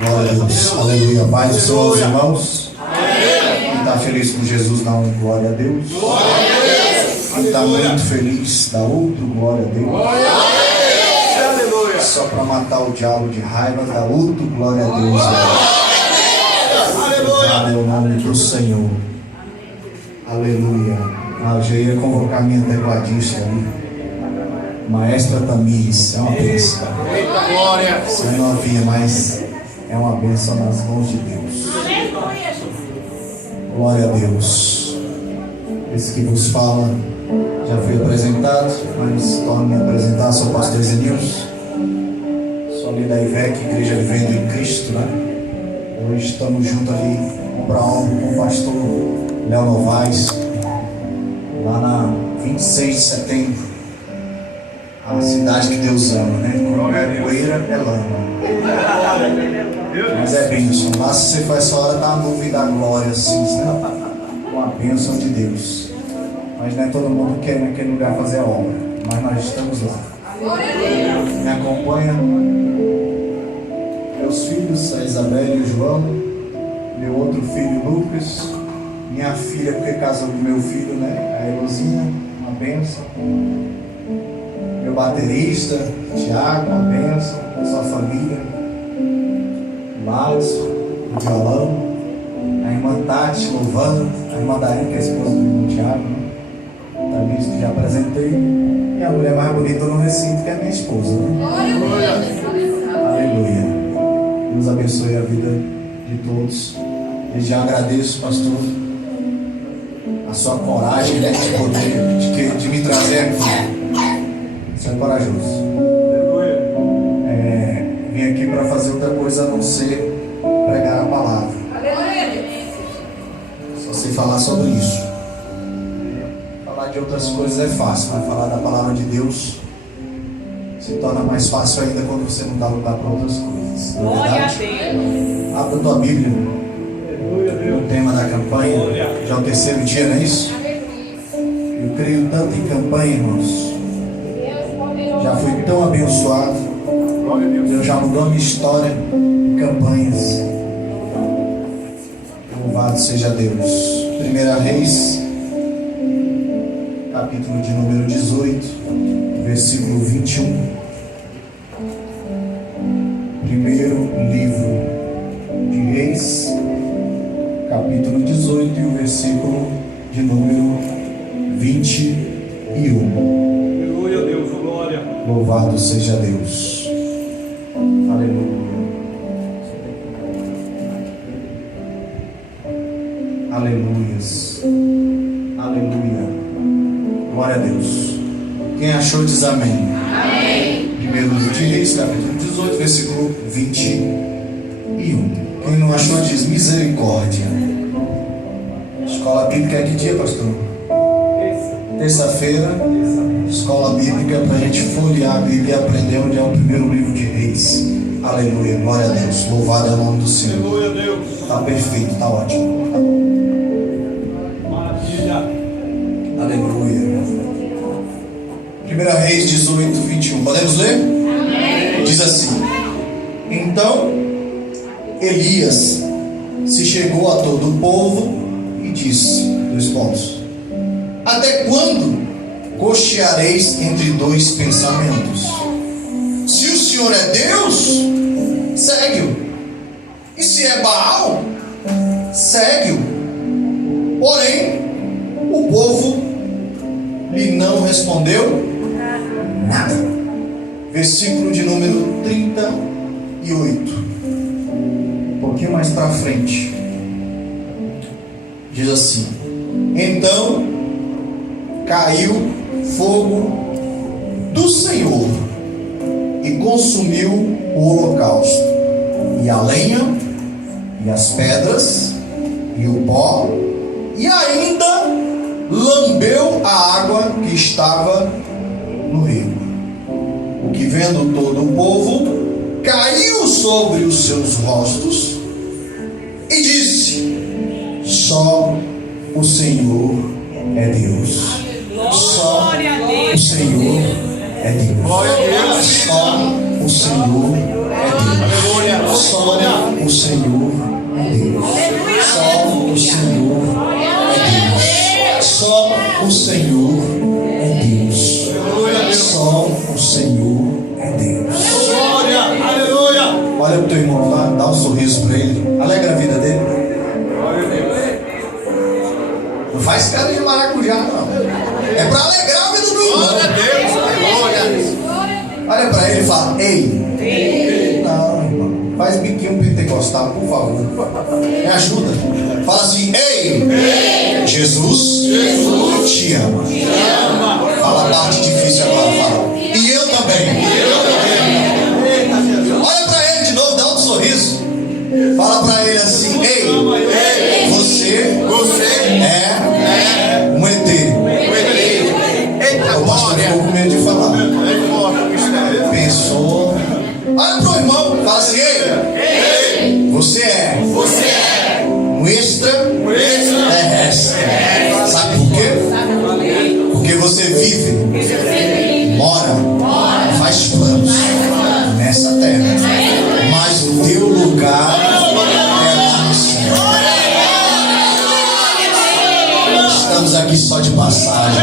Glória a Deus. Aleluia. Paz do Senhor, irmãos. Quem está feliz com Jesus, dá um glória a Deus. Quem está muito feliz, dá outro glória a Deus. Só para matar o diabo de raiva, dá outro glória a Deus. Aleluia. O nome do Senhor. Aleluia. Eu já ia convocar minha tecladista ali. Maestra Tamires. É uma bênção. Você é novinha, mas é uma bênção nas mãos de Deus. Glória a Deus. Esse que vos fala já foi apresentado, mas torno me apresentar. Sou o pastor Zenilson. Sou ali da IVEC, Igreja Vivendo em Cristo, né? Hoje estamos juntos ali, ombro a ombro, com o pastor Léo Novaes, lá na 26 de setembro, a cidade que Deus ama, né? Quando é poeira, é lama. Mas é bênção. Lá se você for essa hora, tá uma nuvem da glória, assim, né? Uma bênção de Deus. Mas não é todo mundo que quer naquele lugar fazer a obra, mas nós estamos lá. Me acompanha meus filhos, a Isabela e o João, meu outro filho, Lucas, minha filha, porque casou com meu filho, né? A Elozinha, uma bênção. Meu baterista, Tiago, uma bênção, com sua família. Márcio, o violão. A irmã Tati, louvando. A irmã Darinha, que é a esposa do irmão Tiago, né? Também que já apresentei. E a mulher mais bonita no recinto, que é a minha esposa, né? Aleluia. Deus abençoe a vida de todos. Eu já agradeço, pastor, a sua coragem, né, de poder, de me trazer aqui. Você é corajoso. Vim aqui para fazer outra coisa a não ser pregar a palavra. Só sei falar sobre isso. Falar de outras coisas é fácil, mas falar da palavra de Deus se torna mais fácil ainda quando você não dá lugar para outras coisas. Glória a Deus. Abra a tua Bíblia. O tema da campanha. Já é o terceiro dia, não é isso? Eu creio tanto em campanha, irmãos. Já fui tão abençoado. Deus já mudou a minha história em campanhas. Louvado seja Deus. 1 Reis, capítulo de número 18, versículo 21. Primeiro livro de Reis, capítulo 18 e o versículo de número 21. Aleluia, Deus, glória. Louvado seja Deus. Aleluia. Aleluias. Aleluia. Glória a Deus. Quem achou diz amém. Amém. Primeiro livro de Reis, capítulo 18, versículo 21. Quem não achou diz misericórdia. Escola Bíblica é que dia, pastor? Terça-feira. Escola Bíblica para a gente folhear a Bíblia e aprender onde é o primeiro livro de Reis. Aleluia, glória a Deus. Louvado é o nome do Senhor. Aleluia, Deus. Está perfeito, está ótimo. Maravilha. Aleluia. 1 Reis 18, 21. Podemos ler? Amém. Diz assim: Então Elias se chegou a todo o povo e disse: dois pontos. Até quando cocheareis entre dois pensamentos? Se o Senhor é Deus, segue-o. E se é Baal, segue-o. Porém, o povo lhe não respondeu nada. Versículo de número 38. Um pouquinho mais para frente. Diz assim: Então caiu fogo do Senhor e consumiu o holocausto, e a lenha, e as pedras, e o pó, e ainda lambeu a água que estava no rio. O que vendo todo o povo, caiu sobre os seus rostos e disse: só o Senhor é Deus. Só o Senhor é Deus. Só Senhor é Deus. Glória, aleluia. Olha para o teu irmão lá, dá um sorriso para ele, alegra a vida dele. Não faz cara de maracujá, não. É para alegrar a vida do irmão. Glória a Deus, glória. Olha para ele e fala: ei. Não, irmão. Faz biquinho pentecostal, por favor. Me ajuda. Fala assim: ei. Jesus te ama. Fala a parte difícil agora. Fala: e eu também. Olha para ele de novo, dá um sorriso. Fala para ele assim: ei. Você é um ET. O pastor ficou com medo de falar. Pensou. Olha pro irmão, fala assim: ei. Você é um extraterrestre. Sabe por quê? Porque você vive, mora, faz planos nessa terra, mas o teu lugar é lá no céu. Estamos aqui só de passagem.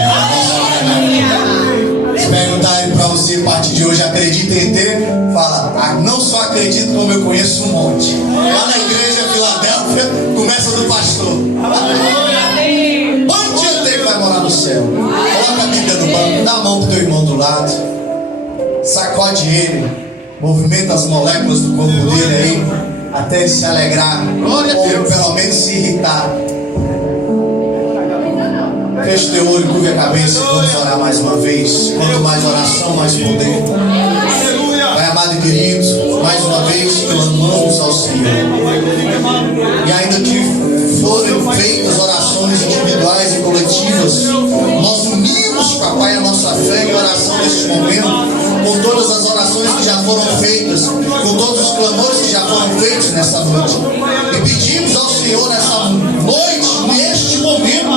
Se perguntarem para você a partir de hoje, acredita em ter? Fala: não só acredito, como eu conheço um monte. Lá na igreja Filadélfia, começa do pastor. Onde ele vai morar no céu? Coloca a Bíblia no banco, dá a mão pro teu irmão do lado, sacode ele, movimenta as moléculas do corpo dele aí, até ele se alegrar, ou pelo menos se irritar. Feche teu olho, curve a cabeça e vamos orar mais uma vez. Quanto mais oração, mais poder. Pai amado e querido, mais uma vez clamamos ao Senhor. E ainda que forem feitas orações individuais e coletivas, nós unimos, papai, a nossa fé em oração neste momento, com todas as orações que já foram feitas, com todos os clamores que já foram feitos nessa noite. E pedimos ao Senhor nessa noite, neste momento,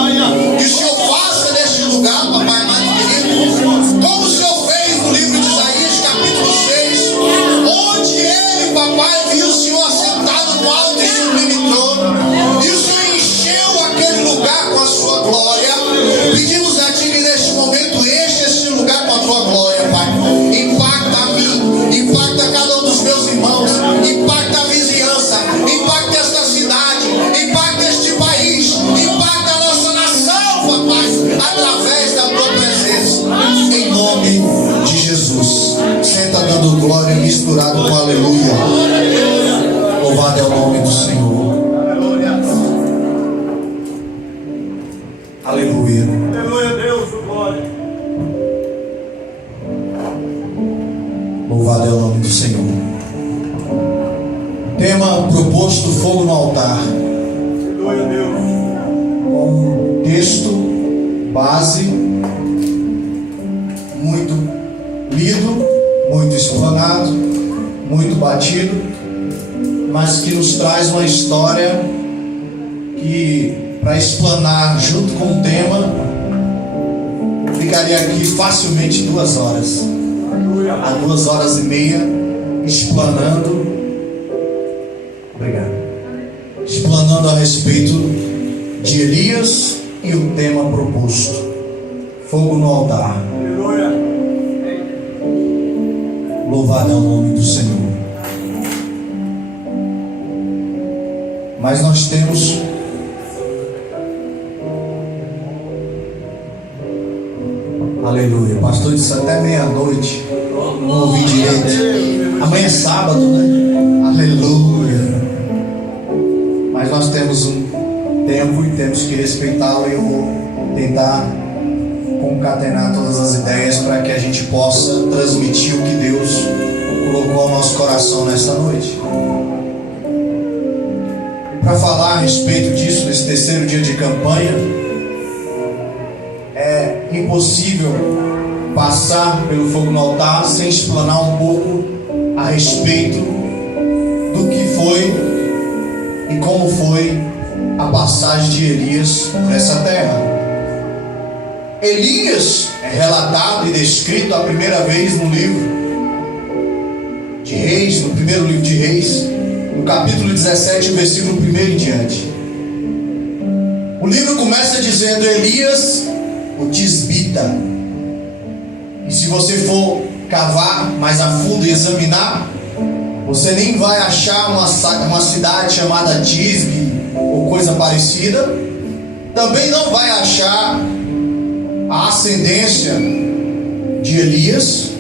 que o Senhor faça neste lugar, papai amado e querido, como o Senhor fez no livro de Isaías, capítulo 6, onde ele, papai, viu o Senhor assentado no alto e sublime trono, e o Senhor encheu aquele lugar com a sua glória. Pedimos a Ti que neste momento enche este lugar com a Tua glória, Pai. Impacta a mim, impacta cada um dos meus irmãos, impacta a vizinhança, impacta esta cidade, impacta este país, impacta a nossa nação, papai, através da Tua presença, em nome de Jesus. Senta dando glória misturado com aleluia. Louvado é o nome do Senhor. Aleluia. Aleluia, Deus, glória. Louvado é o nome do Senhor. Tema proposto: fogo no altar. Aleluia, Deus. Com texto base muito lido, muito explanado, muito batido, mas que nos traz uma história que, para explanar junto com o tema, ficaria aqui facilmente 2 horas, a 2 horas e meia, explanando. Obrigado. Explanando a respeito de Elias e o tema proposto: fogo no altar. Aleluia. Louvado é o nome do Senhor. Mas nós temos aleluia. O pastor disse até meia-noite. Não ouvi direito. Amanhã é sábado, né? Aleluia. Mas nós temos um tempo e temos que respeitá-lo. E eu vou tentar concatenar todas as ideias para que a gente possa transmitir o que Deus colocou ao nosso coração nesta noite. Para falar a respeito disso nesse terceiro dia de campanha, é impossível passar pelo fogo no altar sem explanar um pouco a respeito do que foi e como foi a passagem de Elias por essa terra. Elias é relatado e descrito a primeira vez no livro de Reis, no primeiro livro de Reis, no capítulo 17, versículo 1 em diante. O livro começa dizendo: Elias, o tisbita. E se você for cavar mais a fundo e examinar, você nem vai achar uma cidade chamada Tisbe ou coisa parecida. Também não vai achar a ascendência de Elias.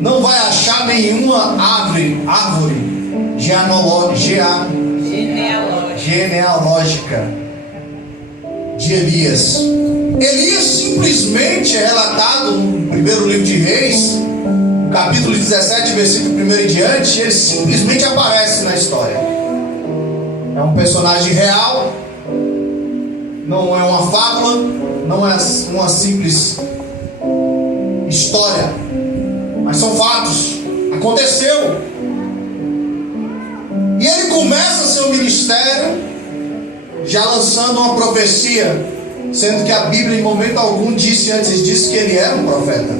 Não vai achar nenhuma árvore genealógica de Elias. Elias simplesmente é relatado no primeiro livro de Reis, capítulo 17, versículo 1 em diante. Ele simplesmente aparece na história. É um personagem real, não é uma fábula, não é uma simples história, mas são fatos. Aconteceu. E ele começa seu ministério já lançando uma profecia, sendo que a Bíblia em momento algum disse antes disso que ele era um profeta.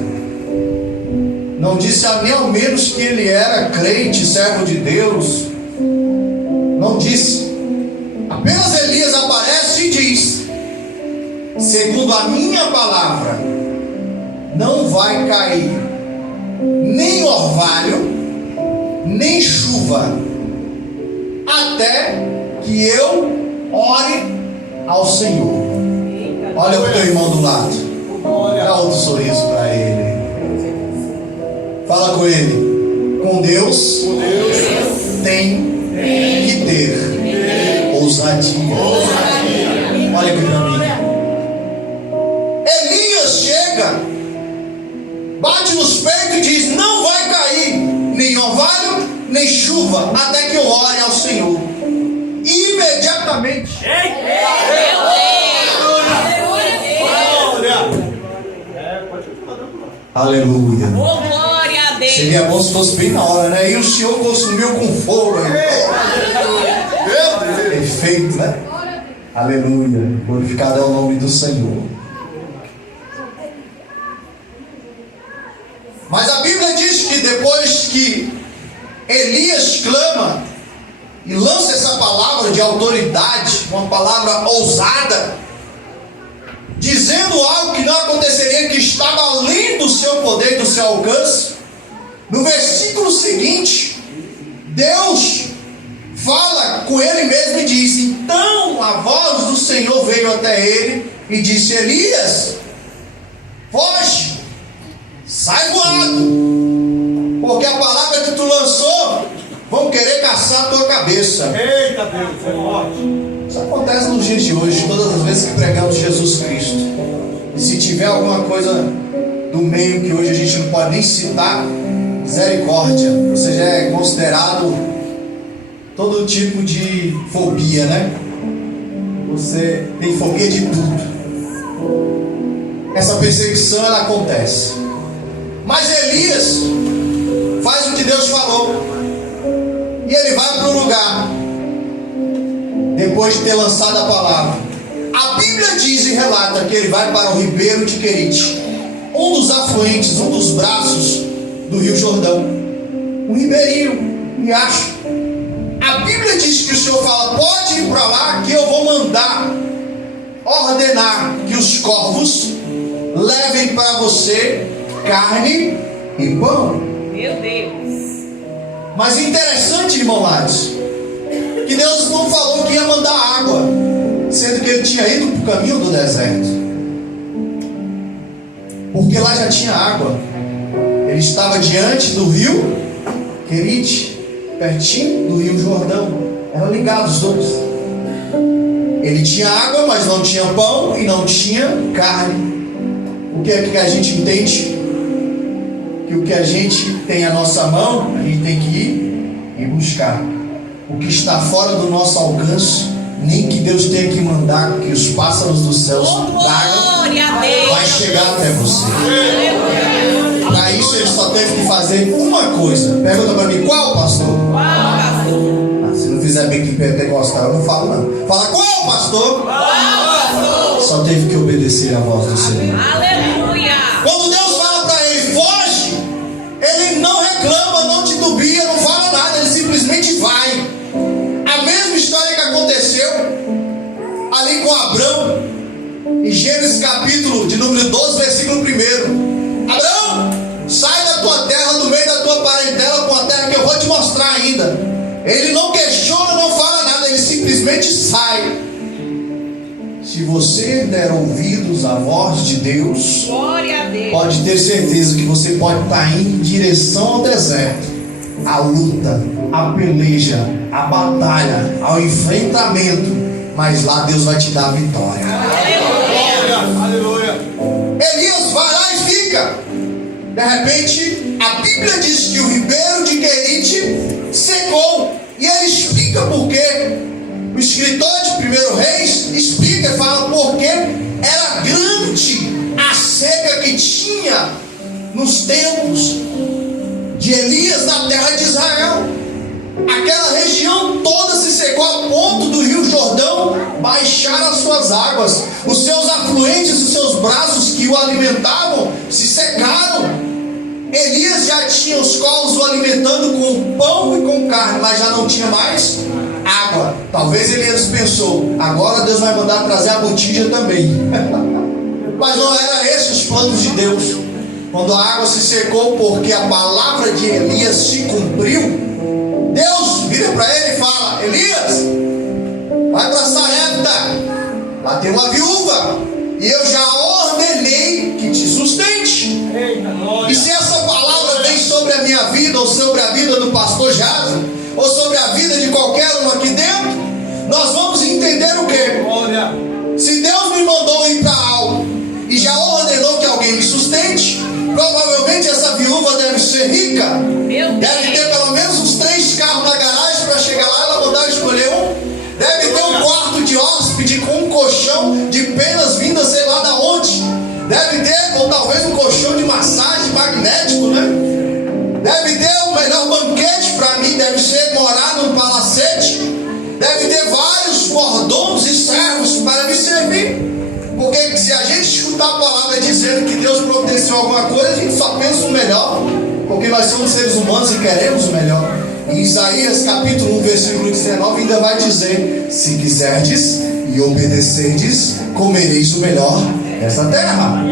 Não disse nem ao menos que ele era crente, servo de Deus. Não disse. Apenas Elias aparece e diz: segundo a minha palavra, não vai cair nem orvalho, nem chuva, até que eu ore ao Senhor. Olha o teu irmão do lado, dá outro sorriso para ele. Fala com ele: com Deus tem que ter ousadia. Olha aqui para mim. Elias chega, bate nos peitos e diz: não vai cair nem orvalho, nem chuva, até que eu ore ao Senhor. E imediatamente, aleluia. Oh, glória a Deus. Seria bom se fosse bem na hora, né? E o Senhor consumiu com fogo. Perfeito, né? Aleluia. Glorificado é o nome do Senhor. Mas a Bíblia diz que depois que Elias clama e lança essa palavra de autoridade, uma palavra ousada, dizendo algo que não aconteceria, que estava além do seu poder e do seu alcance, no versículo seguinte, Deus fala com ele mesmo e diz: então a voz do Senhor veio até ele e disse: Elias, foge, sai voado, porque a palavra que tu lançou vão querer caçar a tua cabeça. Eita Deus, é forte. Isso acontece nos dias de hoje, todas as vezes que pregamos Jesus Cristo. E se tiver alguma coisa do meio que hoje a gente não pode nem citar, misericórdia, você já é considerado todo tipo de fobia, né? Você tem fobia de tudo. Essa perseguição, ela acontece. Mas Elias faz o que Deus falou, e ele vai para o lugar depois de ter lançado a palavra. A Bíblia diz e relata que ele vai para o ribeiro de Querite, um dos afluentes, um dos braços do Rio Jordão, um ribeirinho, um riacho. A Bíblia diz que o Senhor fala: pode ir para lá, que eu vou mandar ordenar que os corvos levem para você carne e pão. Meu Deus. Mas interessante, irmão Lades, que Deus não falou que ia mandar água, sendo que ele tinha ido para o caminho do deserto, porque lá já tinha água. Ele estava diante do rio Querite, pertinho do rio Jordão, eram ligados os dois. Ele tinha água, mas não tinha pão e não tinha carne. O que é que a gente entende? Que o que a gente tem à nossa mão, a gente tem que ir e buscar. O que está fora do nosso alcance, nem que Deus tenha que mandar que os pássaros dos céus tragam, vai chegar até você. Para isso ele só teve que fazer uma coisa. Pergunta para mim: qual, pastor? Se não fizer bem que pentecostal, eu não falo não. Fala: qual, pastor? Só teve que obedecer a voz do Senhor. Aleluia. Quando Deus fala para ele: foge, ele não reclama, não titubia, não fala nada, ele simplesmente vai. A mesma história que aconteceu ali com Abrão, em Gênesis capítulo de número 12, versículo 1. Abrão, sai da tua terra Ele não questiona, não fala nada, ele simplesmente sai. Se você der ouvidos à voz de Deus, Glória a Deus. pode ter certeza que você pode estar indo em direção ao deserto, à luta, à peleja, à batalha, ao enfrentamento, mas lá Deus vai te dar a vitória. Aleluia. Elias vai lá e fica. De repente, a Bíblia diz que o ribeiro de Querite secou. E ele explica por quê. O escritor de 1 Reis explica e fala porque era grande a seca que tinha nos tempos de Elias na terra de Israel. Aquela região toda se secou a ponto do rio Jordão baixar as suas águas. Os seus afluentes, os seus braços que o alimentavam se secaram. Elias já tinha os colos o alimentando com pão e com carne, mas já não tinha mais água. Talvez Elias pensou, agora Deus vai mandar trazer a botija também. Mas não era esses os planos de Deus. Quando a água se secou porque a palavra de Elias se cumpriu, Deus vira para ele e fala: Elias, vai para Sarepta, lá tem uma viúva, e eu já ordenei que te sustente. Eita, glória. E se essa palavra vem sobre a minha vida, ou sobre a vida do pastor Jason, ou sobre a vida de qualquer um aqui dentro, nós vamos entender o quê? Glória. Se Deus me mandou ir para algo e já ordenou que alguém me sustente, provavelmente essa viúva deve ser rica, deve ter pelo menos uns 3 carros na garagem para chegar lá e ela mandar escolher um. Deve ter um quarto de hóspede com um colchão de penas vindas sei lá da onde. Deve ter, ou talvez um colchão de massagem magnético, né? Deve ter o melhor banquete para mim, deve ser morar num palacete. Deve ter vários mordomos e servos para me servir. Porque se a gente escutar a palavra dizendo que Deus providenciou alguma coisa, a gente só pensa o melhor, porque nós somos seres humanos e queremos o melhor. Em Isaías capítulo 1, versículo 19 ainda vai dizer: se quiserdes e obedecerdes, comereis o melhor dessa terra.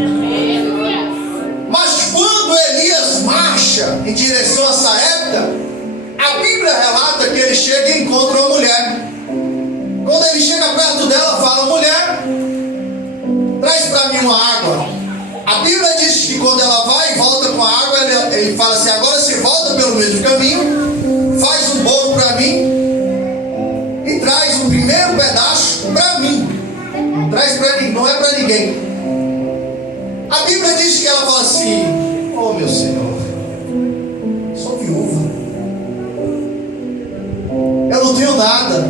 Mas quando Elias marcha em direção a Sarepta, a Bíblia relata que ele chega e encontra uma mulher. Quando ele chega perto dela, fala: mulher, traz para mim uma água. A Bíblia diz que quando ela vai e volta com a água, ele fala assim: agora você volta pelo mesmo caminho, faz um bolo para mim e traz o primeiro pedaço para mim. Não traz para ninguém, não é para ninguém. A Bíblia diz que ela fala assim: oh meu Senhor, sou viúva, eu não tenho nada,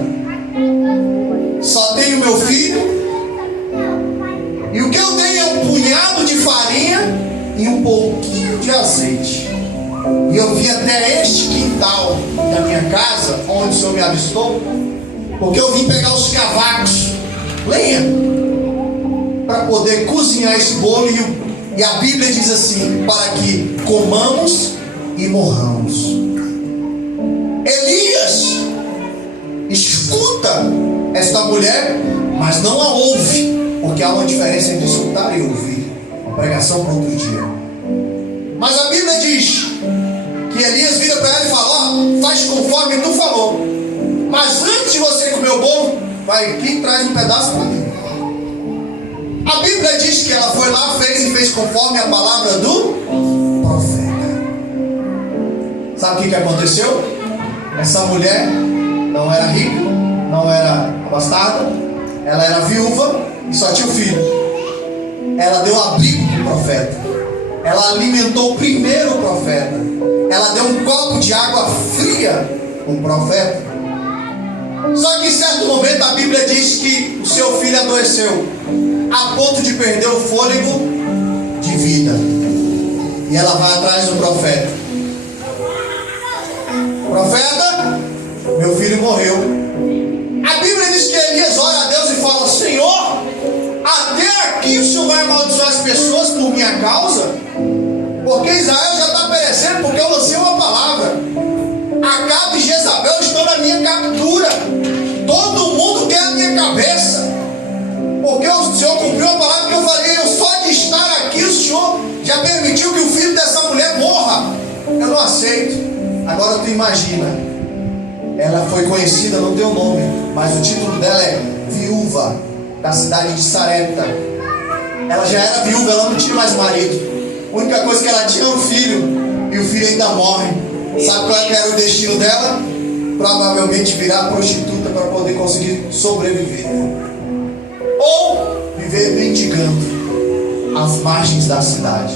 só tenho meu filho. E o que eu tenho é um punhado de farinha e um pouquinho de azeite. E eu vim até este quintal da minha casa, onde o Senhor me avistou, porque eu vim pegar os cavacos, lenha, para poder cozinhar esse bolo. E a Bíblia diz assim: para que comamos e morramos. Elias escuta esta mulher, mas não a ouve. Porque há uma diferença entre escutar e ouvir. Uma pregação para outro dia. Mas a Bíblia diz que Elias vira para ela e fala: ó, faz conforme tu falou. Mas antes de você comer o bolo, vai aqui e traz um pedaço para mim. A Bíblia diz que ela foi lá, fez conforme a palavra do profeta. Sabe o que aconteceu? Essa mulher não era rica, não era abastada, ela era viúva e só tinha um filho. Ela deu abrigo para o profeta. Ela alimentou primeiro o profeta. Ela deu um copo de água fria para o profeta. Só que em certo momento a Bíblia diz que o seu filho adoeceu a ponto de perder o fôlego de vida. E ela vai atrás do profeta. Profeta, meu filho morreu. A Bíblia diz que Elias ora a Deus e fala: Senhor, até aqui o Senhor vai amaldiçoar as pessoas por minha causa? Porque Israel já está perecendo, porque eu lancei uma palavra. Acabe e Jezabel estão na minha captura. Todo mundo quer a minha cabeça, porque o Senhor cumpriu a palavra que eu falei. Eu só de estar aqui, o Senhor já permitiu que o filho dessa mulher morra. Eu não aceito. Agora tu imagina, Ela foi conhecida, não tem o nome, mas o título dela é Viúva da cidade de Sarepta. Ela já era viúva, ela não tinha mais marido. A única coisa que ela tinha era um filho, e o filho ainda morre. Sabe qual era o destino dela? Provavelmente virar prostituta para poder conseguir sobreviver, ou viver mendigando às margens da cidade.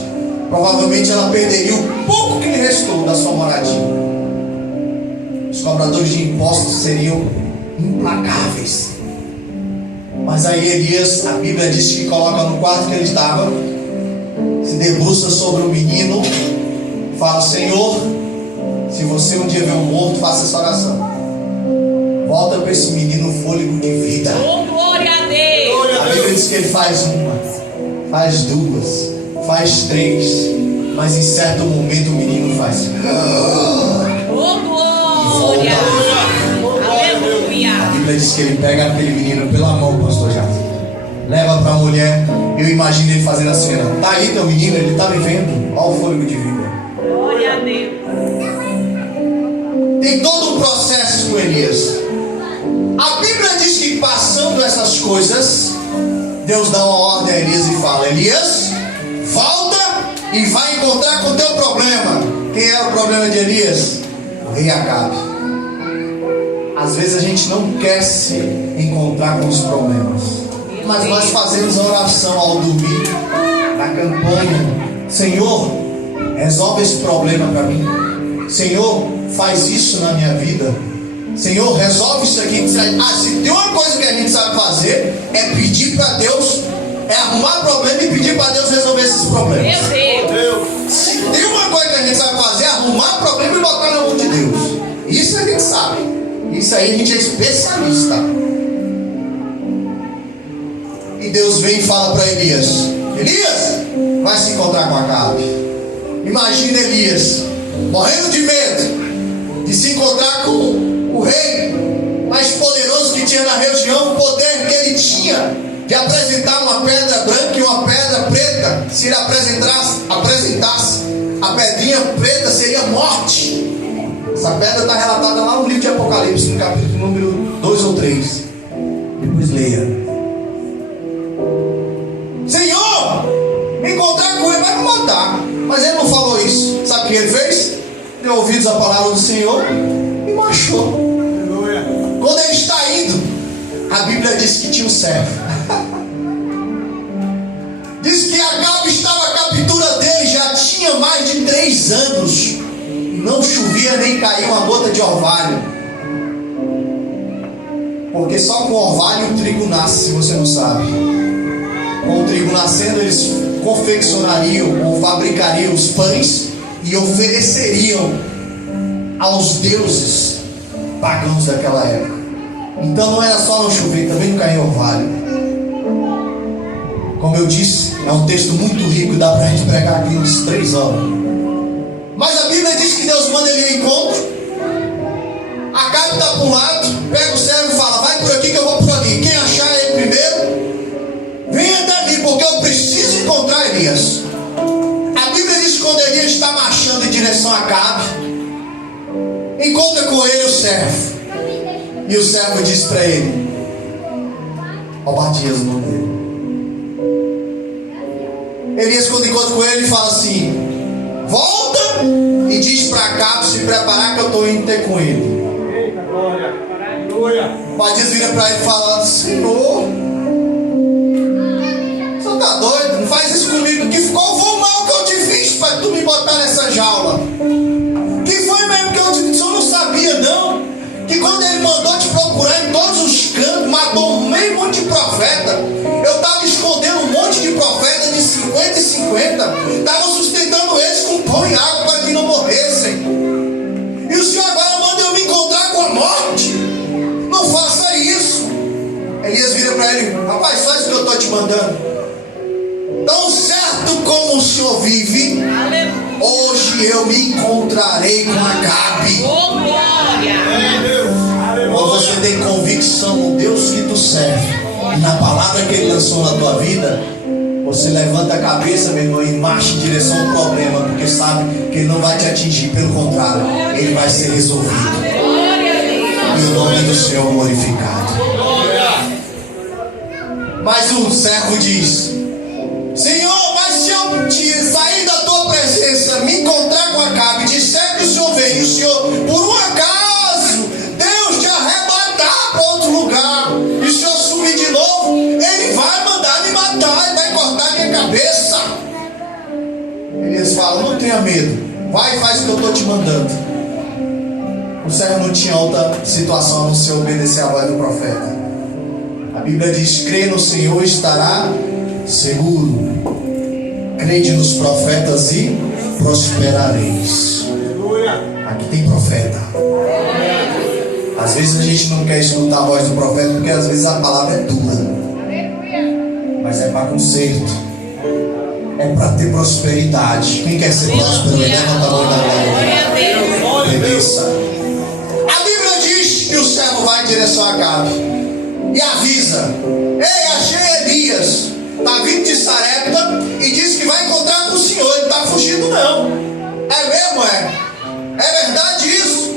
Provavelmente ela perderia o pouco que lhe restou da sua moradia. Os cobradores de impostos seriam implacáveis. Mas aí Elias, a Bíblia diz que coloca no quarto que ele estava, se debruça sobre o menino, fala: Senhor, se você um dia ver um morto, faça essa oração. Volta para esse menino o fôlego de vida. Oh, glória a Deus. A Bíblia diz que ele faz uma, faz duas, faz três, mas em certo momento o menino faz. Oh, glória. Aleluia. A Bíblia diz que ele pega aquele menino pela mão, pastor Jato, leva para a mulher. Eu imagino ele fazendo a cena. Tá aí teu menino, ele está vivendo. Olha o fôlego de vida. Glória a Deus. Tem todo um processo com Elias. A Bíblia diz que passando essas coisas, Deus dá uma ordem a Elias e fala: Elias, volta e vai encontrar com o teu problema. Quem era o problema de Elias? O rei Acabe. Às vezes a gente não quer se encontrar com os problemas, mas nós fazemos a oração ao dormir, na campanha: Senhor, resolve esse problema para mim. Senhor, faz isso na minha vida. Senhor, resolve isso aqui. Se tem uma coisa que a gente sabe fazer, é pedir para Deus, é arrumar problema e pedir para Deus resolver esses problemas. Meu Deus. Se tem uma coisa que a gente sabe fazer, é arrumar problema e botar na mão de Deus. Isso a gente sabe. Isso aí a gente é especialista. E Deus vem e fala para Elias: Elias, vai se encontrar com Acabe. Imagina Elias morrendo de medo de se encontrar com o rei mais poderoso que tinha na região, o poder que ele tinha de apresentar uma pedra branca e uma pedra preta. Se ele apresentasse a pedrinha preta, seria morte. Essa pedra está relatada lá no livro de Apocalipse, no capítulo número 2 ou 3. Depois leia. Senhor, me encontrar com ele vai me matar. Mas ele não falou isso. Sabe o que ele fez? Deu ouvidos à palavra do Senhor e marchou. Quando ele está indo, a Bíblia diz que tinha um servo. Diz que Acabe estava, a captura dele já tinha mais de 3 anos. Não chovia nem caía uma gota de orvalho. Porque só com orvalho o trigo nasce, se você não sabe. Com o trigo nascendo, eles confeccionariam ou fabricariam os pães e ofereceriam aos deuses pagãos daquela época. Então não era só não chover, também não caía orvalho. Como eu disse, é um texto muito rico, dá para a gente pregar aqui uns 3 horas. Mas a Bíblia diz que Deus manda ele ao encontro. Acabe está para um lado, pega o servo e fala: vai por aqui que eu vou por ali. Quem achar ele primeiro, venha até mim, porque eu preciso encontrar Elias. A Bíblia diz que quando Elias está marchando em direção a Acabe, encontra com ele o servo. E o servo diz para ele: Obadias o nome dele. Elias, quando encontra com ele, fala assim: volta e diz para Acabe se preparar que eu estou indo ter com ele. Eita, glória. Aleluia. Obadias vira para ele e fala: Senhor, você está doido? Não faz isso comigo. Qual foi o mal que eu te fiz para tu me botar nessa jaula? Que foi mesmo que eu te disse? Eu não sabia não. Que quando ele mandou te procurar em todos os cantos, matou meio monte de profeta. Eu estava escondendo um monte de profeta de 50 e 50. Estava sustentando eles com pão e água para que não morressem. E o Senhor agora manda eu me encontrar com a morte. Não faça isso. Elias vira para ele: rapaz, faz o que eu estou te mandando. Tão certo como o Senhor vive, hoje eu me encontrarei com Acabe. Oh, glória. Quando você tem convicção no Deus que tu serve e na palavra que ele lançou na tua vida, você levanta a cabeça, meu irmão, e marcha em direção ao problema, porque sabe que ele não vai te atingir, pelo contrário, ele vai ser resolvido. Glória a Deus. e o nome do Senhor glorificado. Mas o servo diz: Senhor, mas se eu sair da tua presença, me encontrar com Acabe, disser que o Senhor veio, e o Senhor, por um acaso, Deus te arrebatar para outro lugar, e o Senhor sumir de novo, Ele vai mandar me matar, Ele vai cortar minha cabeça. Elias fala: não tenha medo, vai e faz o que eu estou te mandando. O servo não tinha outra situação a não ser obedecer a voz do profeta. A Bíblia diz: crê no Senhor e estará seguro. Crede nos profetas e prosperareis. Aqui tem profeta. Às vezes a gente não quer escutar a voz do profeta porque às vezes a palavra é dura. Mas é para conserto. É para ter prosperidade. Quem quer ser próspero? Levanta a mão da glória. Obedeça. A Bíblia diz que o servo vai em direção a Acabe e avisa: ei, achei Elias, está vindo de Sarepta e diz que vai encontrar com o Senhor. Ele está fugindo, não. É mesmo, é? É verdade isso?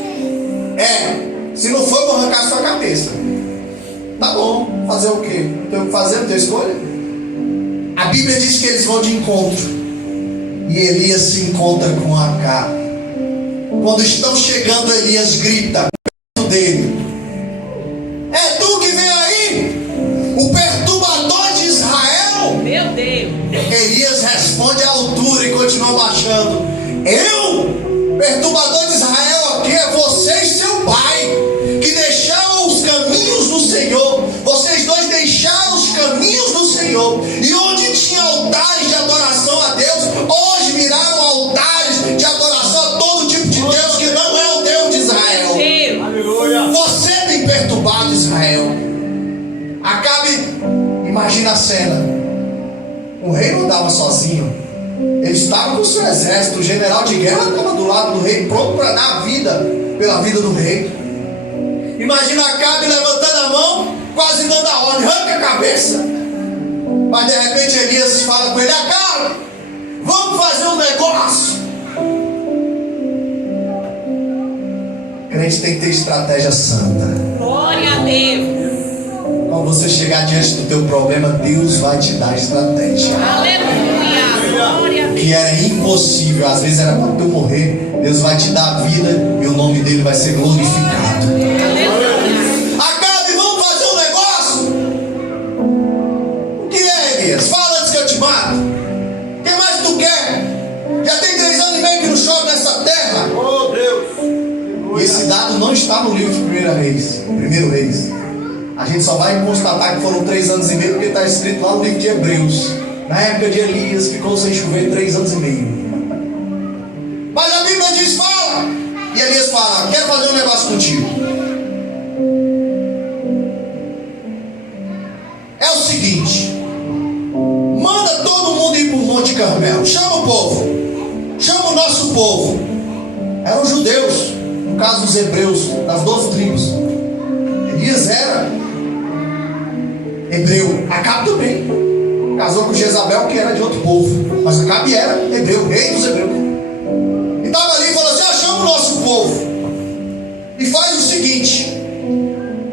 É. Se não for, eu vou arrancar sua cabeça. Tá bom, fazer o quê? Não tem o que fazer, não tem escolha. A Bíblia diz que eles vão de encontro e Elias se encontra com Acabe. Quando estão chegando, Elias grita perto dele: é tu que vem aí? O perturbador de Israel? Meu Deus. Elias responde à altura e continua baixando: eu? Perturbador de Israel aqui é você e seu pai, que deixaram os caminhos do Senhor. Vocês dois deixaram os caminhos do Senhor, e onde tinha altares de adoração a Deus, hoje viraram altares de adoração a todo tipo de Deus que não é o Deus de Israel. Aleluia. Você tem perturbado Israel. Acabe, imagina a cena. O rei não estava sozinho. Ele estava com o seu exército. O general de guerra estava do lado do rei, pronto para dar a vida pela vida do rei. Imagina Acabe levantando a mão, quase dando a ordem: arranca a cabeça. Mas de repente Elias fala com ele: Acabe, vamos fazer um negócio. Crente tem que ter estratégia santa. Glória a Deus. Quando você chegar diante do teu problema, Deus vai te dar estratégia. Aleluia. Glória a O Deus. que era impossível, às vezes era para tu morrer, Deus vai te dar vida e o nome dele vai ser glorificado. Aleluia. Acabe, vamos fazer um negócio? O que é, Elias? Fala antes que eu te mato. O que mais tu quer? Já tem 3 anos e meio que não chove nessa terra. Oh, Deus. E esse dado não está no livro de 1 Reis. A gente só vai constatar que foram 3 anos e meio porque está escrito lá no livro de Hebreus. Na época de Elias ficou sem chover 3 anos e meio. Mas a Bíblia diz: fala. E Elias fala: quero fazer um negócio contigo. É o seguinte: manda todo mundo ir para o Monte Carmelo. Chama o povo. Chama o nosso povo. Eram judeus, no caso dos hebreus, das 12 tribos. Elias era hebreu. Acabe também casou com Jezabel, que era de outro povo, mas Acabe era hebreu, rei dos hebreus. E estava ali e falou assim: chama o nosso povo e faz o seguinte: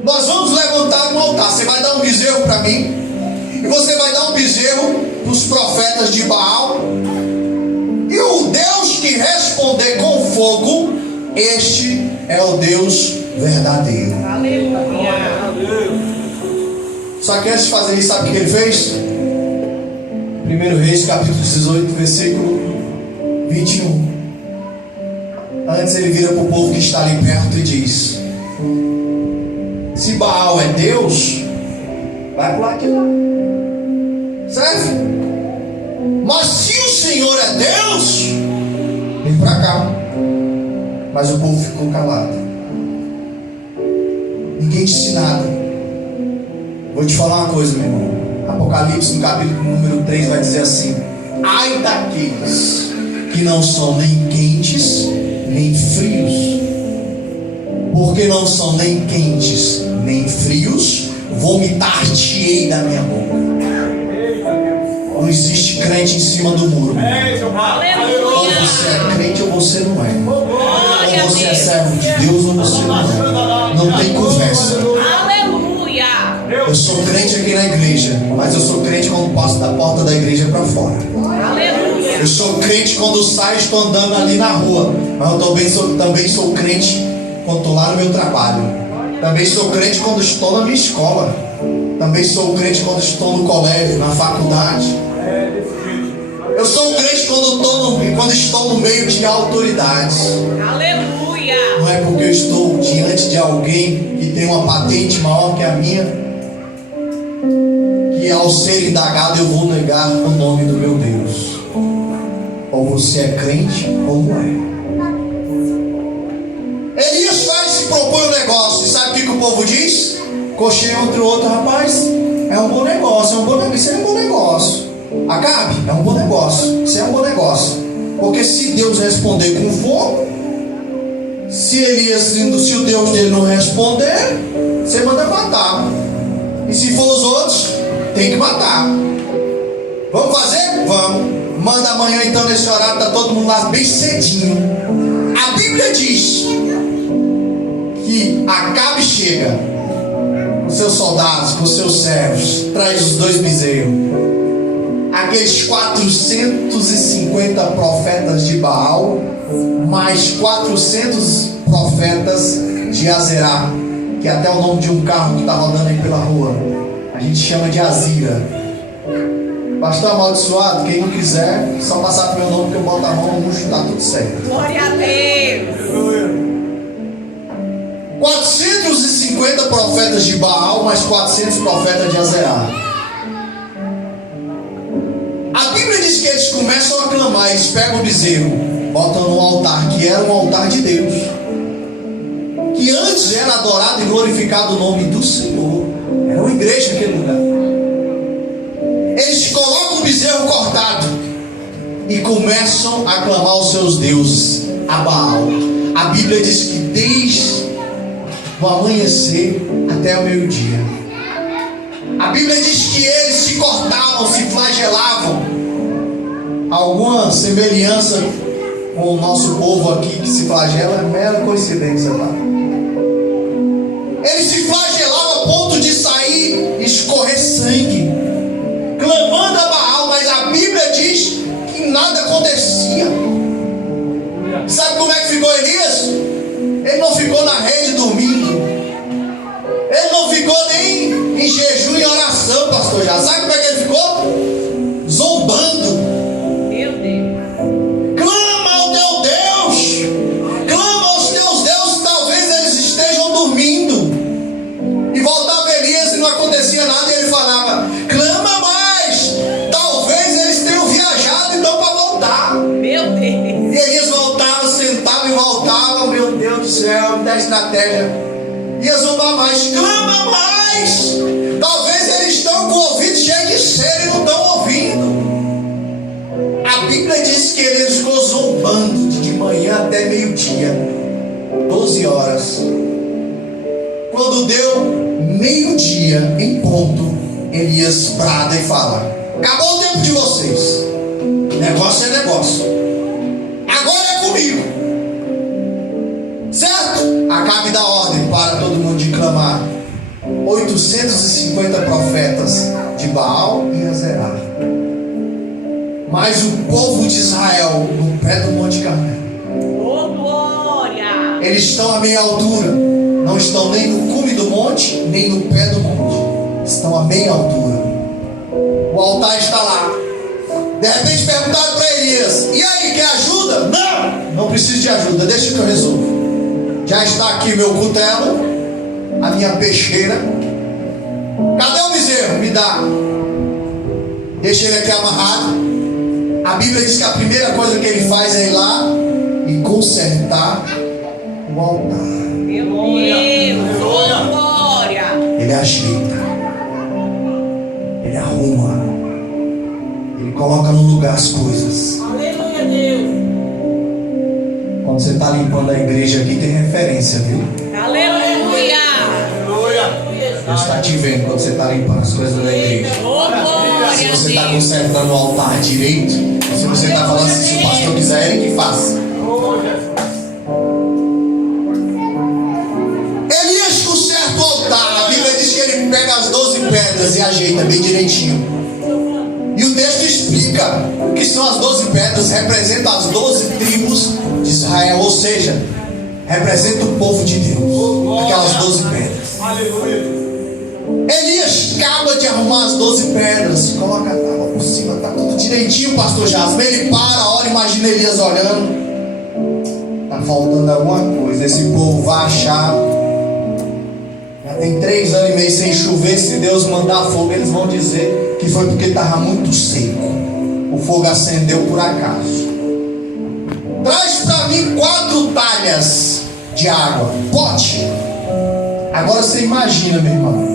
nós vamos levantar um altar. Você vai dar um bezerro para mim, e você vai dar um bezerro para os profetas de Baal, e o Deus que responder com fogo, este é o Deus verdadeiro. Aleluia. Só que antes de fazer isso, sabe o que ele fez? 1 Reis capítulo 18, versículo 21. Antes ele vira para o povo que está ali perto e diz: se Baal é Deus, vai pular aqui lá, certo? Mas se o Senhor é Deus, vem para cá. Mas o povo ficou calado. Ninguém disse nada. Vou te falar uma coisa, meu irmão. Apocalipse no capítulo número 3 vai dizer assim: ai daqueles que não são nem quentes nem frios, porque não são nem quentes nem frios, vomitar-te-ei da minha boca. Não existe crente em cima do muro. Ou você é crente ou você não é. Ou você é servo de Deus ou você não é. Não tem conversa. Aleluia. Eu sou crente aqui na igreja, mas eu sou crente quando passo da porta da igreja para fora. Aleluia. Eu sou crente quando saio, estou andando ali na rua, mas eu também sou crente quando estou lá no meu trabalho. Também sou crente quando estou na minha escola. Também sou crente quando estou no colégio, na faculdade. Eu sou crente quando estou no meio de autoridades. Aleluia. Não é porque eu estou diante de alguém que tem uma patente maior que a minha, que ao ser indagado eu vou negar o nome do meu Deus. Ou você é crente ou não é. Elias vai e se propõe um negócio. E sabe o que o povo diz? Cocheia entre o outro, rapaz, é um bom negócio, isso é um bom negócio. Acabe, é um bom negócio, isso é um bom negócio. Porque se Deus responder com fogo, se o Deus dele não responder, você manda matar. E se for os outros, tem que matar. Vamos fazer? Vamos. Manda amanhã então nesse horário, tá todo mundo lá bem cedinho. A Bíblia diz que Acabe chega com seus soldados, com seus servos, traz os 2 bezerros. Aqueles 450 profetas de Baal, mais 400 profetas de Azerá, que é até o nome de um carro que está rodando aí pela rua. A gente chama de Azira. Pastor amaldiçoado, quem não quiser, só passar pro meu nome que eu boto a mão no bucho, tá tudo certo. Glória a Deus. 450 profetas de Baal, mais 400 profetas de Azerá. A Bíblia diz que eles começam a clamar, eles pegam o bezerro, botam no altar, que era um altar de Deus, que antes era adorado e glorificado o nome do Senhor. Era uma igreja naquele lugar. Eles colocam o bezerro cortado e começam a clamar os seus deuses, a Baal. A Bíblia diz que desde o amanhecer até o meio-dia, a Bíblia diz que eles se cortavam, se flagelavam. Alguma semelhança com o nosso povo aqui que se flagela é mera coincidência, tá? Eles se flagelavam a ponto de sair, escorrer sangue, clamando a Baal, mas a Bíblia diz que nada acontecia. Sabe como é que ficou Elias? Ele não ficou na rede dormindo. Ele não ficou nem em jejum e oração, pastor já. Sabe como é que ele ficou? Zombando. Meu Deus. Clama ao teu Deus. Clama aos teus deuses. Talvez eles estejam dormindo. E voltava Elias e não acontecia nada. E ele falava: clama mais. Talvez eles tenham viajado então para voltar. Meu Deus. E Elias voltava, sentava e voltava. Meu Deus do céu, me dá estratégia. Ia zombar mais, clama mais. Talvez eles estão com o ouvido cheio de cera e não estão ouvindo. A Bíblia diz que ele ficou zombando de manhã até meio-dia, 12 horas. Quando deu meio-dia em ponto, Elias brada e fala: acabou o tempo de vocês. Negócio é negócio. Agora é comigo. Certo? Acabe da ordem para todo mundo de clamar. 850 profetas de Baal e Azerá, mais o povo de Israel no pé do Monte Carmelo. Oh, glória. Eles estão a meia altura, não estão nem no cume do monte, nem no pé do monte, estão a meia altura. O altar está lá. De repente perguntaram para Elias: e aí, quer ajuda? Não, não preciso de ajuda, deixa que eu resolvo. Já está aqui meu cutelo, a minha peixeira. Cadê o bezerro? Me dá. Deixa ele aqui amarrado. A Bíblia diz que a primeira coisa que ele faz é ir lá e consertar o altar. Meu Deus. Oh, glória. Ele ajeita, ele arruma, ele coloca no lugar as coisas. Aleluia, Deus. Quando você está limpando a igreja aqui, tem referência, viu? Aleluia. Deus está te vendo quando você está limpando as coisas da igreja. Oh, glória Se a você está Deus. consertando o altar direito, se você está falando assim, se o pastor quiser, ele que faça. Elias pedras e ajeita bem direitinho. E o texto explica que são as 12 pedras, representam as 12 tribos de Israel, ou seja, representa o povo de Deus, aquelas 12 pedras. Aleluia. Elias acaba de arrumar as 12 pedras, coloca a tábua por cima, tá tudo direitinho, pastor Jasmine. Ele para, olha, imagina Elias olhando. Tá faltando alguma coisa, esse povo vai achar. Já tem 3 anos e meio sem chover. Se Deus mandar fogo, eles vão dizer que foi porque estava muito seco. O fogo acendeu por acaso. Traz para mim 4 talhas de água, pote. Agora você imagina, meu irmão,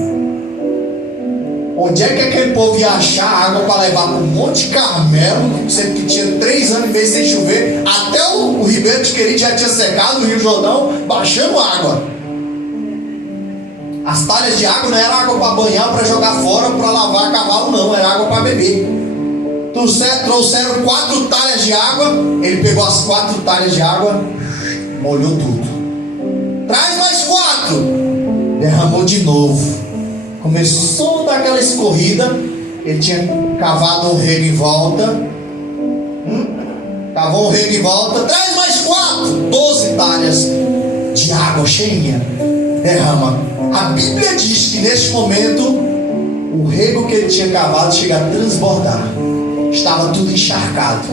onde é que aquele povo ia achar água para levar para o Monte Carmelo, sendo que tinha 3 anos e meio sem chover, até o Ribeiro de Querido já tinha secado, o Rio Jordão, baixando água. As talhas de água não era água para banhar, para jogar fora, para lavar cavalo, não, era água para beber. Trouxeram 4 talhas de água, ele pegou as 4 talhas de água, molhou tudo. Traz mais 4, derramou de novo. Começou a dar aquela escorrida. Ele tinha cavado um rego em volta. Cavou um rego em volta. Traz mais 4, 12 talhas de água cheinha. Derrama. A Bíblia diz que neste momento o rego que ele tinha cavado chega a transbordar. Estava tudo encharcado.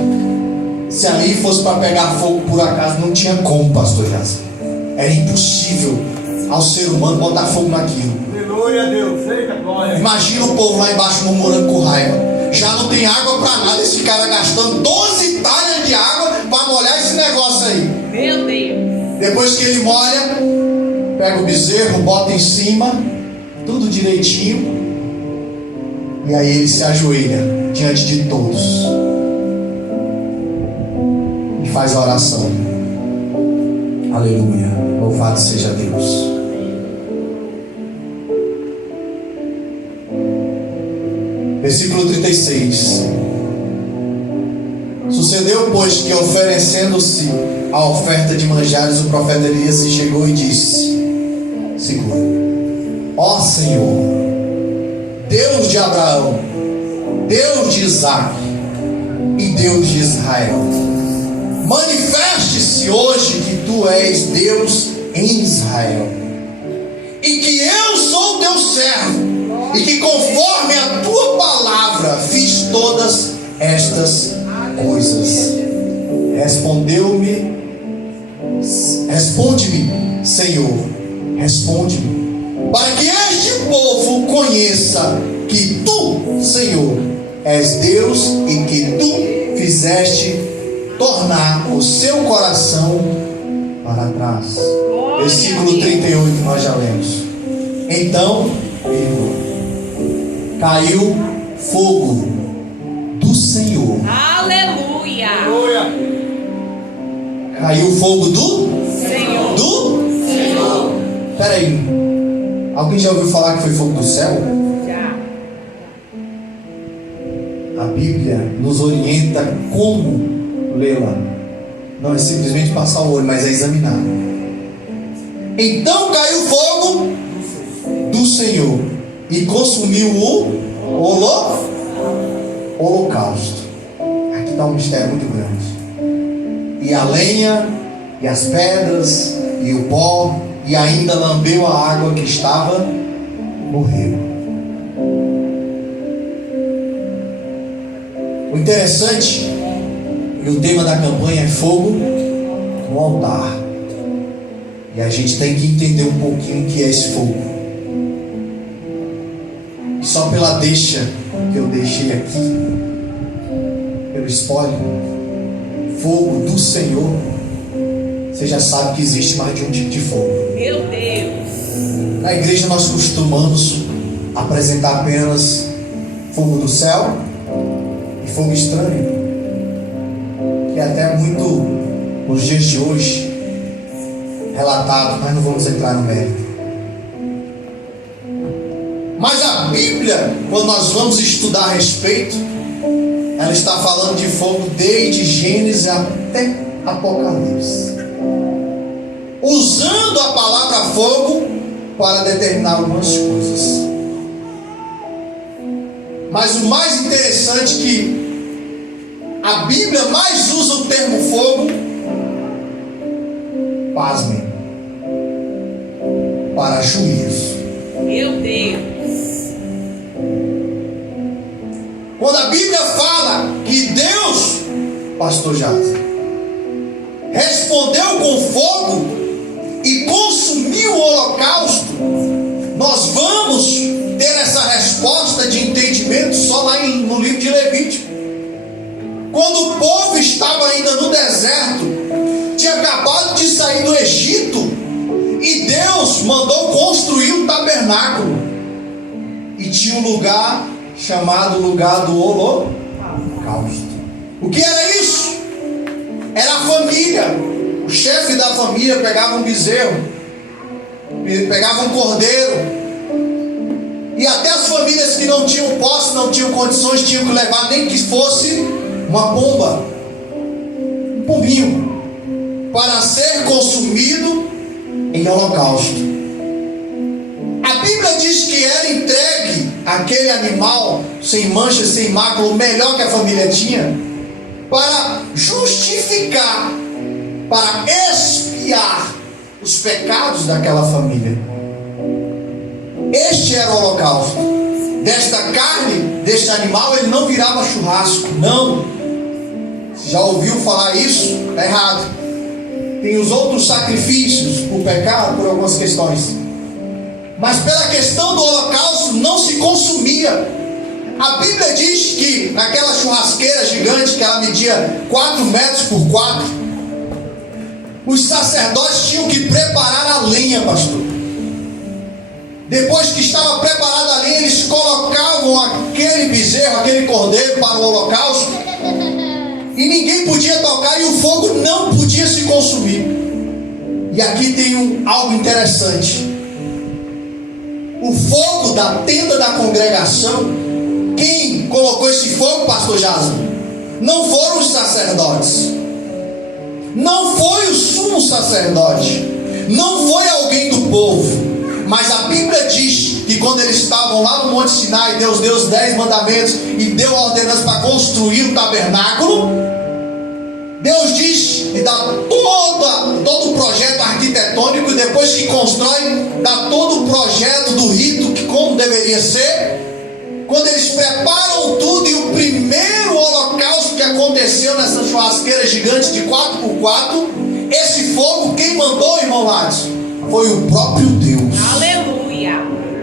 Se ali fosse para pegar fogo por acaso, não tinha como, pastor Jasper. Era impossível ao ser humano botar fogo naquilo. Aleluia, Deus. Eita, glória. Imagina o povo lá embaixo murmurando com raiva. Já não tem água para nada. Esse cara gastando 12 talhas de água para molhar esse negócio aí. Meu Deus. Depois que ele molha, pega o bezerro, bota em cima, tudo direitinho. E aí ele se ajoelha diante de todos e faz a oração. Aleluia. Louvado seja Deus. Versículo 36. Sucedeu, pois, que oferecendo-se a oferta de manjares, o profeta Elias se chegou e disse: segura. Ó Senhor, Deus de Abraão, Deus de Isaac e Deus de Israel, manifeste-se hoje que tu és Deus em Israel, e que eu sou teu servo, e que conforme a tua palavra fiz todas estas coisas. Responde-me, Senhor, responde-me, para que este povo conheça que tu, Senhor, és Deus e que tu fizeste tornar o seu coração para trás. Versículo 38, nós já lemos. Então, caiu fogo do Senhor. Aleluia. Aleluia. Caiu fogo do Senhor. Do Senhor. Peraí, alguém já ouviu falar que foi fogo do céu? Já. A Bíblia nos orienta como lê-la. Não é simplesmente passar o olho, mas é examinar. Então caiu fogo do Senhor e consumiu o holocausto. Aqui está um mistério muito grande. E a lenha, e as pedras, e o pó, e ainda lambeu a água que estava no rio. O interessante, e o tema da campanha é fogo no altar. E a gente tem que entender um pouquinho o que é esse fogo. E só pela deixa que eu deixei aqui, pelo spoiler, fogo do Senhor, você já sabe que existe mais de um tipo de fogo. Meu Deus. Na igreja nós costumamos apresentar apenas fogo do céu e fogo estranho, que é até muito nos dias de hoje relatado, mas não vamos entrar no mérito. Mas a Bíblia, quando nós vamos estudar a respeito, ela está falando de fogo desde Gênesis até Apocalipse, usando a palavra fogo para determinar algumas coisas. Mas o mais interessante é que a Bíblia mais usa o termo fogo, pasmem, para juízo. Meu Deus. Quando a Bíblia fala que Deus, pastor Jazz, respondeu com fogo e consumiu o holocausto, nós vamos ter essa resposta de entendimento só lá no livro de Levítico. Quando o povo estava ainda no deserto, tinha acabado de sair do Egito, e Deus mandou construir um tabernáculo, e tinha um lugar chamado lugar do holocausto. O que era isso? Era a família. O chefe da família pegava um bezerro, pegava um cordeiro, e até as famílias que não tinham posse, não tinham condições, tinham que levar nem que fosse uma pomba, um pombinho, para ser consumido em holocausto. A Bíblia diz que era entregue aquele animal sem mancha, sem mácula, o melhor que a família tinha, para justificar, para expiar os pecados daquela família. Este era o holocausto. Desta carne, deste animal, ele não virava churrasco, não. Você já ouviu falar isso? Está errado. Tem os outros sacrifícios por pecado, por algumas questões, mas pela questão do holocausto não se consumia. A Bíblia diz que naquela churrasqueira gigante, que ela media 4 metros por 4, os sacerdotes tinham que preparar a lenha, pastor. Depois que estava preparada a lenha, eles colocavam aquele bezerro, aquele cordeiro para o holocausto, e ninguém podia tocar, e o fogo não podia se consumir. E aqui tem algo interessante. O fogo da tenda da congregação, quem colocou esse fogo, pastor Jasmine, não foram os sacerdotes, não foi o sumo sacerdote, não foi alguém do povo, mas a Bíblia diz que quando eles estavam lá no Monte Sinai, Deus deu os 10 mandamentos e deu a ordenança para construir o tabernáculo. Deus diz e dá todo o projeto arquitetônico, e depois que constrói, dá todo o projeto do rito, que como deveria ser. Quando eles preparam tudo, e o primeiro holocausto que aconteceu nessa churrasqueira gigante de 4x4, esse fogo, quem mandou, irmão Lades? Foi o próprio Deus. Aleluia.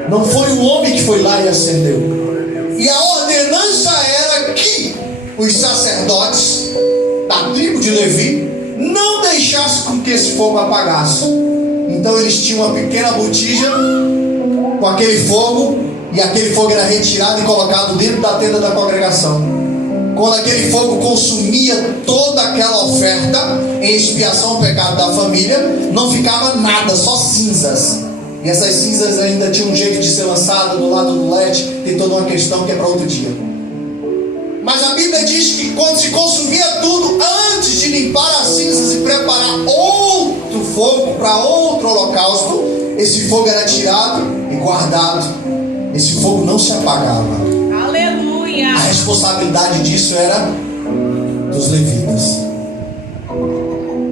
Não foi o homem que foi lá e acendeu. E a ordenança era que os sacerdotes da tribo de Levi não deixassem com que esse fogo apagasse. Então eles tinham uma pequena botija com aquele fogo, e aquele fogo era retirado e colocado dentro da tenda da congregação. Quando aquele fogo consumia toda aquela oferta em expiação ao pecado da família, não ficava nada, só cinzas. E essas cinzas ainda tinham um jeito de ser lançada do lado do leite. Tem toda uma questão que é para outro dia. Mas a Bíblia diz que quando se consumia tudo, antes de limpar as cinzas e preparar outro fogo para outro holocausto, esse fogo era tirado e guardado. Esse fogo não se apagava. Aleluia. A responsabilidade disso era dos levitas.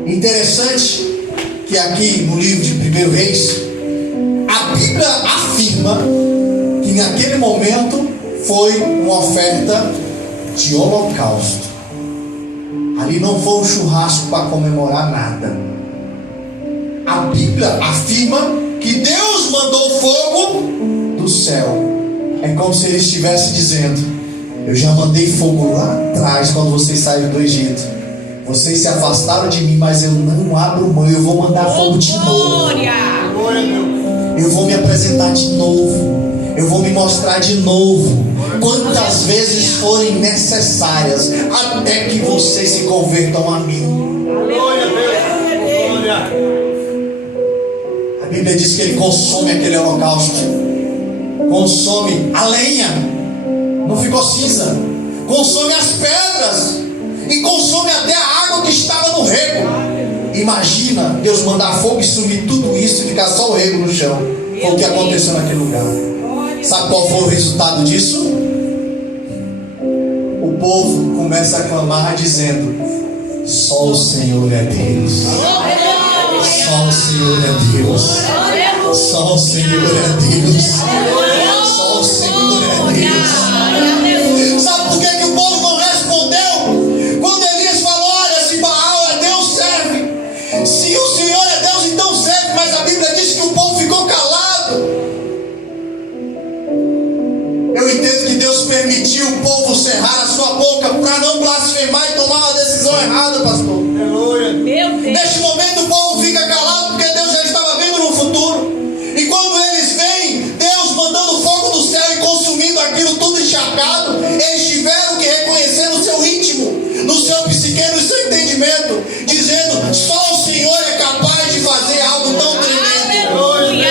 Interessante que aqui no livro de 1 Reis, a Bíblia afirma que naquele momento foi uma oferta de holocausto. Ali não foi um churrasco para comemorar nada. A Bíblia afirma que Deus mandou fogo do céu. É como se ele estivesse dizendo: eu já mandei fogo lá atrás, quando vocês saíram do Egito. Vocês se afastaram de mim, mas eu não abro mão. Eu vou mandar fogo de novo. Eu vou me apresentar de novo. Eu vou me mostrar de novo, quantas vezes forem necessárias, até que vocês se convertam a mim. Glória a Deus. Glória. A Bíblia diz que ele consome aquele holocausto, consome a lenha, não ficou cinza, consome as pedras e consome até a água que estava no rego. Imagina Deus mandar fogo e sumir tudo isso e ficar só o rego no chão. Foi o que aconteceu naquele lugar. Sabe qual foi o resultado disso? o povo começa a clamar dizendo: só o Senhor é Deus. Só o Senhor é Deus. Só o Senhor é Deus. Só o Senhor é Deus. Sabe por que o povo não respondeu? Quando Elias falou: olha, se Baal é Deus, serve. Se o Senhor é Deus, então serve. Mas a Bíblia diz que o povo ficou calado. Eu entendo que Deus permitiu o povo cerrar a sua boca para não blasfemar e tomar uma decisão errada, pastor. Meu Deus. Neste momento o povo fica calado porque Deus já estava vendo no futuro. E quando eles veem Deus mandando fogo do céu e consumindo aquilo tudo encharcado, eles tiveram que reconhecer no seu íntimo, no seu psique, no seu entendimento, dizendo: só o Senhor é capaz de fazer algo tão tremendo. Aleluia.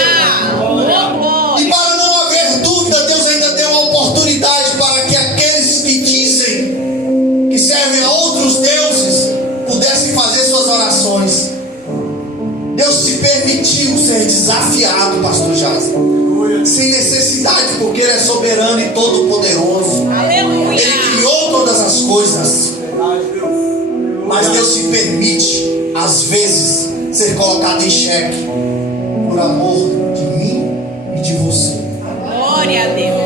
E para não haver dúvida, Deus ainda deu uma oportunidade para que aqueles que dizem que servem a outros deuses pudessem fazer suas orações. Deus se permitiu ser desafiado, pastor Jazz, sem necessidade, porque Ele é soberano e todo poderoso. Aleluia. Ele criou todas as coisas. Mas Deus se permite, às vezes, ser colocado em xeque por amor de mim e de você. Glória a Deus.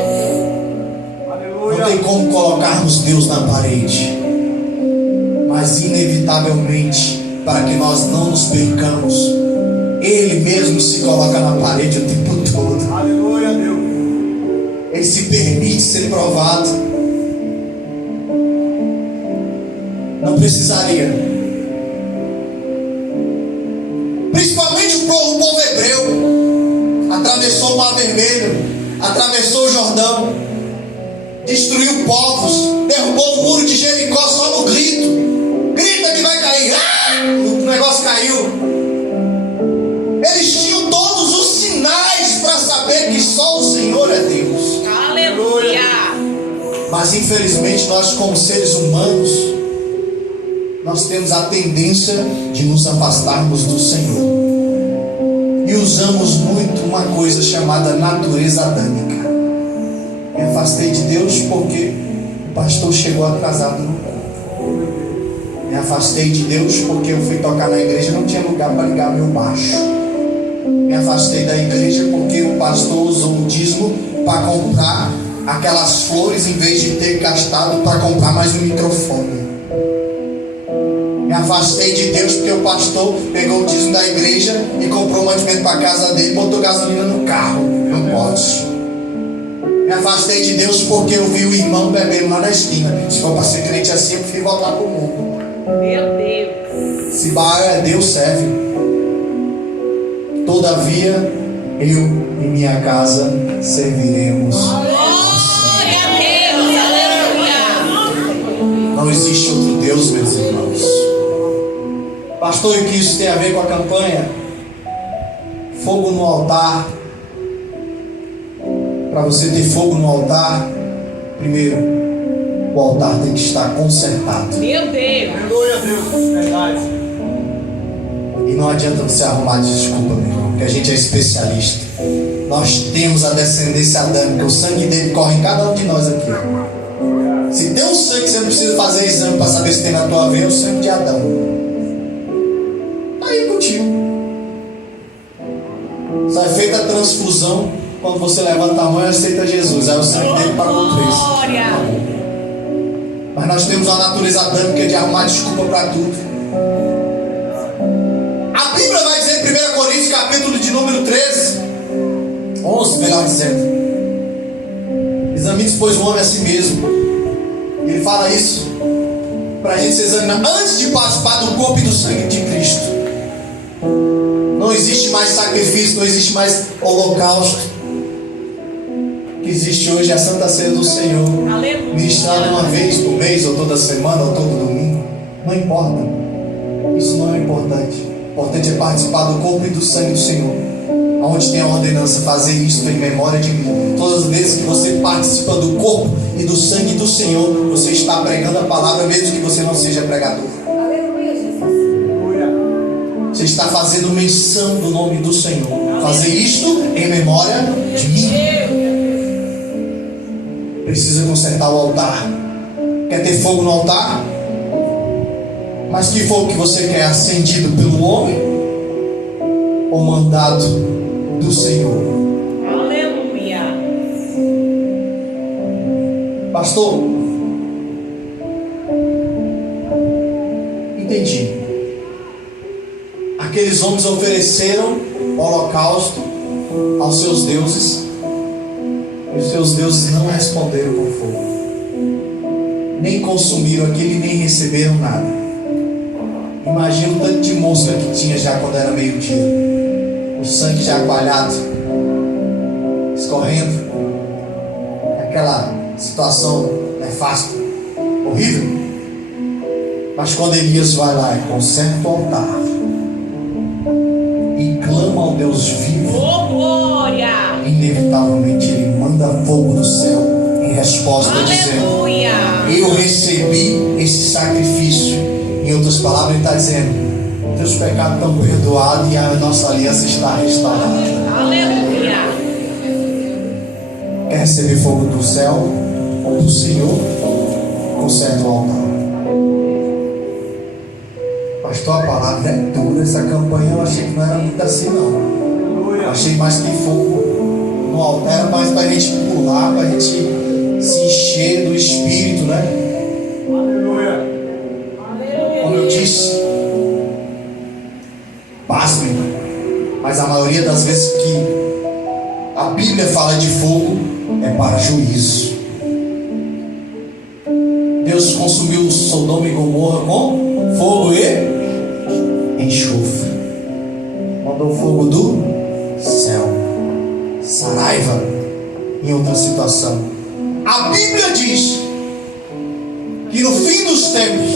Não tem como colocarmos Deus na parede, mas inevitavelmente, para que nós não nos percamos, Ele mesmo se coloca na parede o tempo todo. Aleluia, Deus. Ele se permite ser provado. Não precisaria. Principalmente o povo hebreu. Atravessou o Mar Vermelho, atravessou o Jordão, destruiu povos, derrubou o muro de Jericó só no grito. Grita que vai cair. O negócio caiu. Eles tinham todos os sinais para saber que só o Senhor é Deus. Aleluia. Mas infelizmente nós, como seres humanos, nós temos a tendência de nos afastarmos do Senhor. E usamos muito uma coisa chamada natureza adâmica. Me afastei de Deus porque o pastor chegou atrasado no culto. Me afastei de Deus porque eu fui tocar na igreja e não tinha lugar para ligar meu baixo. Me afastei da igreja porque o pastor usou o dízimo para comprar aquelas flores em vez de ter gastado para comprar mais um microfone. Me afastei de Deus porque o pastor pegou o dízimo da igreja e comprou um mantimento para a casa dele e botou gasolina no carro. Não pode. Me afastei de Deus porque eu vi o irmão bebendo lá na esquina. Se for para ser crente assim, eu prefiro voltar para o mundo. Meu Deus. Se Baal é Deus, serve. Todavia, eu e minha casa serviremos. Glória a Deus. Aleluia. Não existe outro Deus, meus irmãos. Pastor, e que isso tem a ver com a campanha? Fogo no altar. Para você ter fogo no altar, primeiro, o altar tem que estar consertado. Meu Deus. Aleluia, Deus. Verdade. E não adianta você arrumar desculpa, meu irmão, porque a gente é especialista. Nós temos a descendência adâmica, o sangue dele corre em cada um de nós aqui. Se tem um sangue que você não precisa fazer exame para saber se tem na tua veia, é o sangue de Adão. Está aí contigo. Só é feita a transfusão quando você levanta a mão e aceita Jesus. Aí o sangue dele pagou o preço. Glória. Mas nós temos uma natureza adâmica de arrumar desculpa para tudo. A Bíblia vai dizer em 1 Coríntios, capítulo de número 13, 11, melhor dizendo: examine-se, pois, o homem a si mesmo. Ele fala isso para a gente se examinar antes de participar do corpo e do sangue de Cristo. Não existe mais sacrifício, não existe mais holocausto. O que existe hoje é a Santa Ceia do Senhor, Aleluia. ministrada uma vez por mês, ou toda semana, ou todo domingo. Não importa. Isso não é importante. O importante é participar do corpo e do sangue do Senhor, onde tem a ordenança: fazer isto em memória de mim. Todas as vezes que você participa do corpo e do sangue do Senhor, você está pregando a palavra, mesmo que você não seja pregador. Aleluia, Jesus. Você está fazendo menção do nome do Senhor. Fazer isto em memória de mim. Precisa consertar o altar. Quer ter fogo no altar? Mas que fogo que você quer? Acendido pelo homem ou mandado do Senhor? Aleluia. Pastor, entendi. Aqueles homens ofereceram holocausto aos seus deuses e os seus deuses não responderam com fogo, nem consumiram aquilo e nem receberam nada. Imagina o tanto de mosca que tinha já quando era meio-dia, o sangue já coalhado, escorrendo, aquela situação nefasta, horrível. Mas quando Elias vai lá e conserta o altar e clama ao Deus vivo, Oh, glória. inevitavelmente ele manda fogo do céu em resposta, dizendo: Aleluia. eu recebi esse sacrifício. Em outras palavras, ele está dizendo: teus pecados estão perdoados e a nossa aliança está restaurada. Aleluia. Quer receber fogo do céu ou do Senhor? Conserta o altar. Pastor, a palavra é dura. Essa campanha eu achei que não era muito assim, não. Eu achei mais que fogo no altar era mais para a gente pular, para a gente se encher do Espírito, né? Aleluia. Como eu disse, pasmem, mas a maioria das vezes que a Bíblia fala de fogo é para juízo. Deus consumiu Sodoma e Gomorra com fogo e enxofre. Mandou fogo do céu, saraiva em outra situação. A Bíblia diz que no fim dos tempos,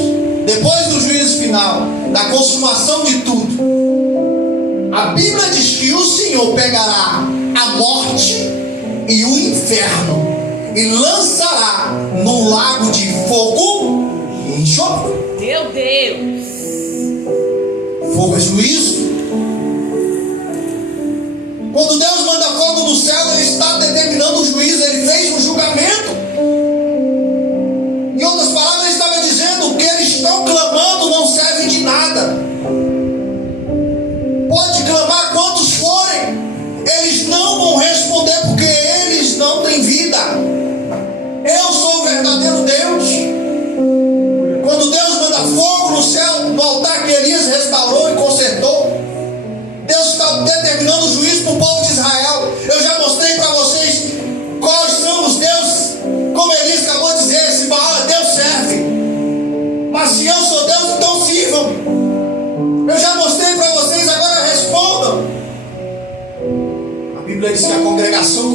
depois do juízo final, da consumação de tudo, a Bíblia diz que o Senhor pegará a morte e o inferno e lançará no lago de fogo e enxofre. Meu Deus. Fogo é juízo. Quando Deus manda fogo do céu, Ele está determinando o juízo. Ele fez um julgamento. Em outras palavras, Ele estava dizendo: o que eles estão clamando não serve de nada. Pode clamar quantos forem, eles não vão responder, porque eles não têm vida. Eu sou o verdadeiro Deus. Quando Deus manda fogo no céu, no altar que Elias restaurou e consertou, Deus está determinando o juízo para o povo de Israel. Eu já mostrei para vocês quais são os deuses. Como Elias acabou de dizer, esse Baal é Deus, serve. Mas se eu sou Deus, então sirvam. Eu já mostrei para vocês, agora respondam. A Bíblia diz que a congregação